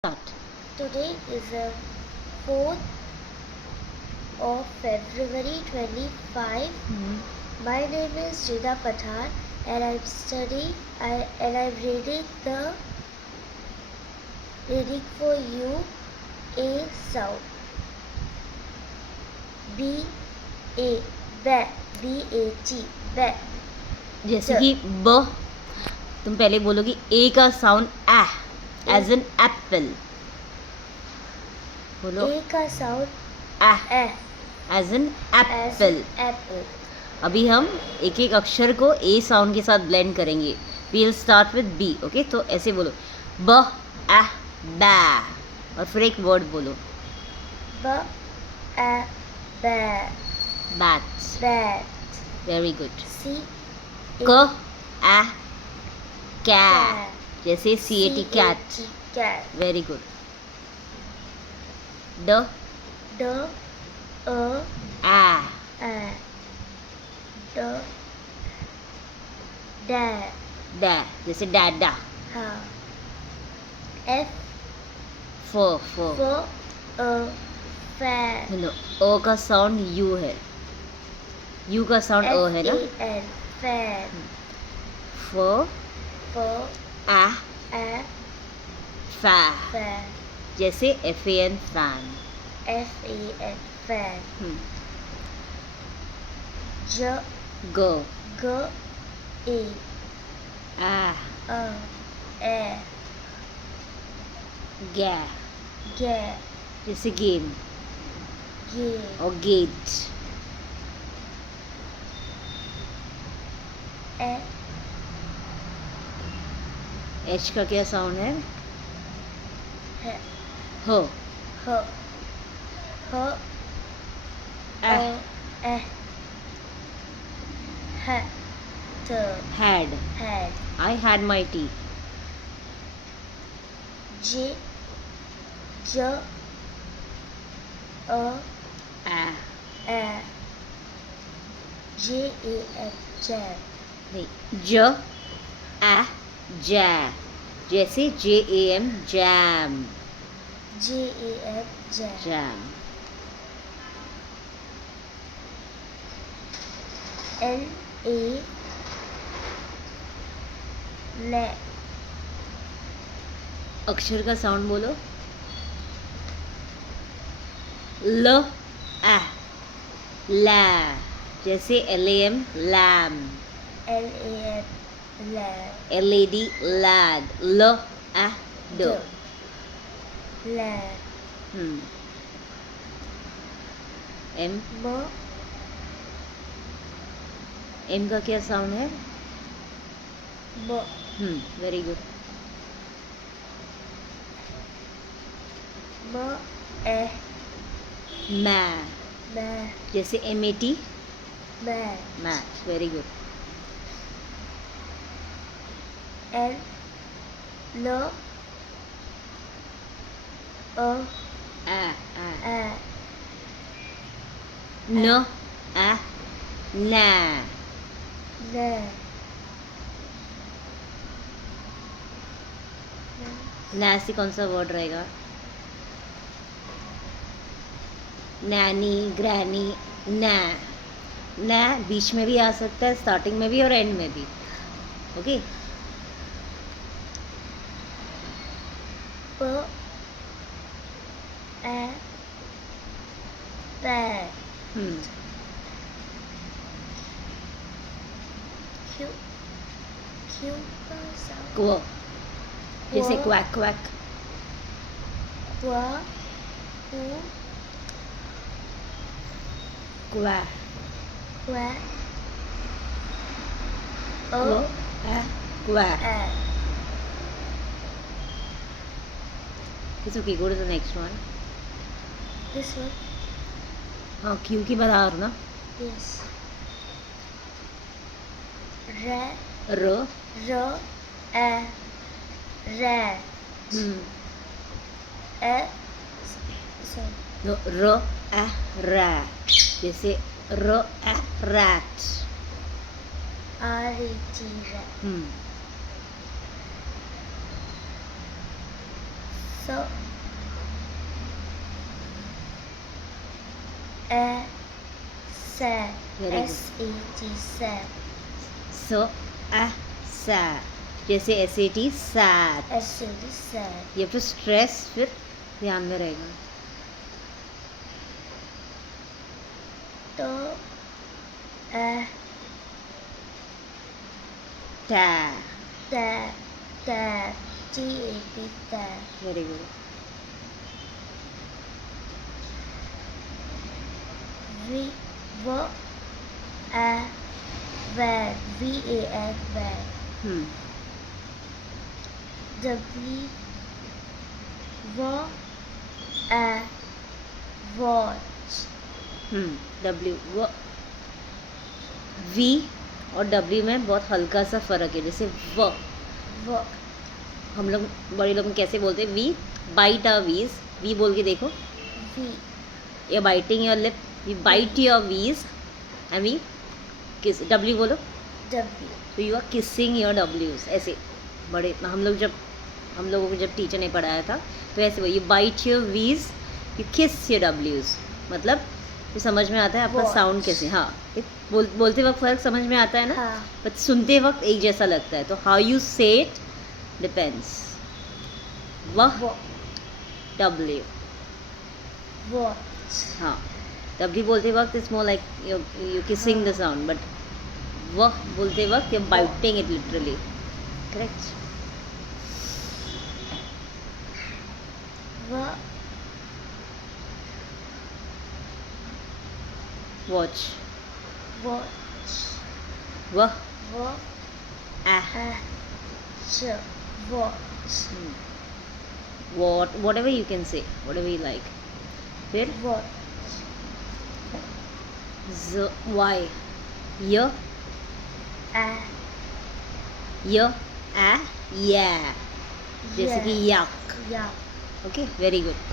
Start. Today is the 4th of February 25. My name is Jida Pathan and I'm reading for you a sound. B A bat B-A-T bat. जैसे कि ब तुम पहले बोलोगी A का sound as an apple बोलो A का sound as an as apple apple. अभी हम एक एक अक्षर को ए साउंड के साथ ब्लेंड करेंगे. We will start with B. Okay, तो ऐसे बोलो ब ए बै और फिर एक वर्ड बोलो B A bat bat. bat. Very good. C क ए कै cat. जैसे C A T cat. C-A-T, cat. Very good. ड D A A D dad. डै जैसे डैडा. हाँ. F फ फ for a fan. No O का साउंड यू है. यू का साउंड अ है ना. F-A-N fan. फ For ए a फै fan. जैसे F A N fan. F-A-N fan. J ग G A ए A गे G जैसे गेम G और गेट. A एच का क्या साउंड है. H ह H H A A Hat had. had. I had my tea. J J A A J A M jam. नहीं ज A जै जैसे J A M jam. J A M jam. Jam. L A la अक्षर का sound बोलो. ल A लै जैसे L A M lamb. L A M lamb. L A D lad. ल ए ड. Lamb. एम M एम का क्या साउंड है. M very good. M A मै ma जैसे M A T mat. Math. Very good. L L O A A न ए नै na नै से कौन सा वर्ड रहेगा. नैनी ग्रैनी नै. नै बीच में भी आ सकता है, स्टार्टिंग में भी और एंड में भी. Okay. B A bag. Q Q का sound. क्व जैसे क्व. Quack quack. Qua Q क्वै qua क्व O ए क्वै. A. It's okay. Go to the next one. This one. हाँ क्यू की बता रहा ना. Yes. Ra र R A rat. A sorry. नो र ए रैट जैसे र A rat. R-A-T rat. So a sad. Very good. S-A-T sad. So sad. जैसे SAT sad. S-A-T sad. You have to stress, फिर ध्यान में रहेगा. तो Ta. tab tab T-A-B tab. Very good. Van. V-A-N van. Hmm. Watch. W V और W में बहुत हल्का सा फर्क है. जैसे व हम लोग बड़े लोग कैसे बोलते हैं? वी बाइट आवर वीज. वी बोल के देखो. V. You're biting your lip. We bite your V's and we kiss. W बोलो. W. So you are kissing your W's. ऐसे बड़े हम लोगों को जब टीचर ने पढ़ाया था तो ऐसे वो you bite your V's, you kiss your W's. मतलब ये समझ में आता है आपका Watch. साउंड कैसे. हाँ, बोलते वक्त फर्क समझ में आता है ना. हाँ. बट सुनते वक्त एक जैसा लगता है. तो हाउ यू से इट डिपेंड्स. वह W. Watch. हाँ, W बोलते वक्त it's more like you kissing the sound. But वह बोलते वक्त you biting it literally. Correct. Watch. Watch. वह Watch. whatever you can say, whatever you like. फिर Watch. Y. Y. Yeah. जैसे कि yuck. Yeah. Okay, very good.